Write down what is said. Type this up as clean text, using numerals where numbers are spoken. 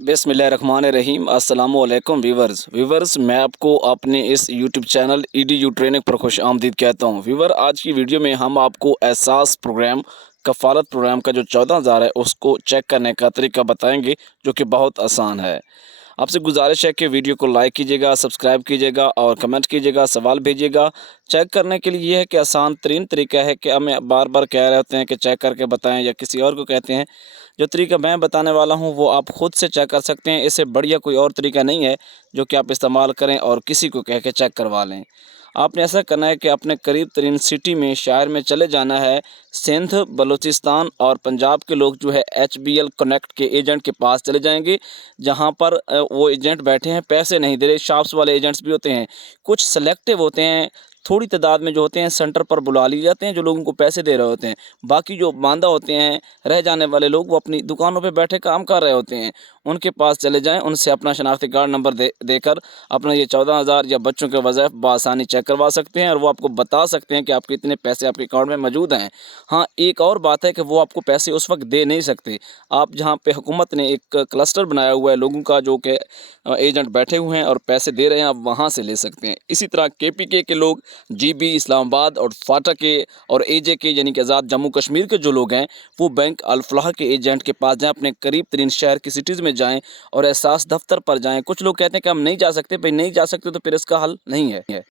बिस्मिल्लाहिर्रहमानिर्रहीम अस्सलाम वालेकुम व्यूवर्स मैं आपको अपने इस यूट्यूब चैनल EDU ट्रेनिंग पर खुश आमदीद कहता हूँ। व्यूवर, आज की वीडियो में हम आपको एहसास प्रोग्राम कफ़ालत प्रोग्राम का जो 14,000 है उसको चेक करने का तरीका बताएंगे, जो कि बहुत आसान है। आपसे गुजारिश है कि वीडियो को लाइक कीजिएगा, सब्सक्राइब कीजिएगा और कमेंट कीजिएगा, सवाल भेजिएगा। चेक करने के लिए ये है कि आसान तरीन तरीका है कि हमें बार बार कह रहे होते हैं कि चेक करके बताएं या किसी और को कहते हैं। जो तरीका मैं बताने वाला हूं वो आप ख़ुद से चेक कर सकते हैं। इससे बढ़िया कोई और तरीका नहीं है जो कि आप इस्तेमाल करें और किसी को कह के चेक करवा लें। आपने ऐसा करना है कि अपने करीब तरीन सिटी में, शहर में चले जाना है। सिंध, बलूचिस्तान और पंजाब के लोग जो है HBL कनेक्ट के एजेंट के पास चले जाएंगे, जहां पर वो एजेंट बैठे हैं, पैसे नहीं दे रहे। शॉप्स वाले एजेंट्स भी होते हैं, कुछ सेलेक्टिव होते हैं, थोड़ी तादाद में जो होते हैं सेंटर पर बुला लिए जाते हैं जो लोगों को पैसे दे रहे होते हैं। बाकी जो मांदा होते हैं, रह जाने वाले लोग, वो अपनी दुकानों पे बैठे काम कर रहे होते हैं। उनके पास चले जाएं, उनसे अपना शनाख्ती कार्ड नंबर देकर अपना ये 14,000 या बच्चों के वज़ाइफ बआसानी चेक करवा सकते हैं और वो आपको बता सकते हैं कि आपके इतने पैसे आपके अकाउंट में मौजूद हैं। हाँ, एक और बात है कि वो आपको पैसे उस वक्त दे नहीं सकते। आप जहाँ पे हुकूमत ने एक क्लस्टर बनाया हुआ है लोगों का, जो कि एजेंट बैठे हुए हैं और पैसे दे रहे हैं, आप वहाँ से ले सकते हैं। इसी तरह KPK के लोग, GB, इस्लामाबाद और फाटा के और AJ के यानी कि आज़ाद जम्मू कश्मीर के जो लोग हैं, वो बैंक अल-फलाह के एजेंट के पास जाएं, अपने करीब तरीन शहर की सिटीज़ में जाएं और एहसास दफ्तर पर जाएं। कुछ लोग कहते हैं कि हम नहीं जा सकते। भाई नहीं जा सकते तो फिर इसका हल नहीं है।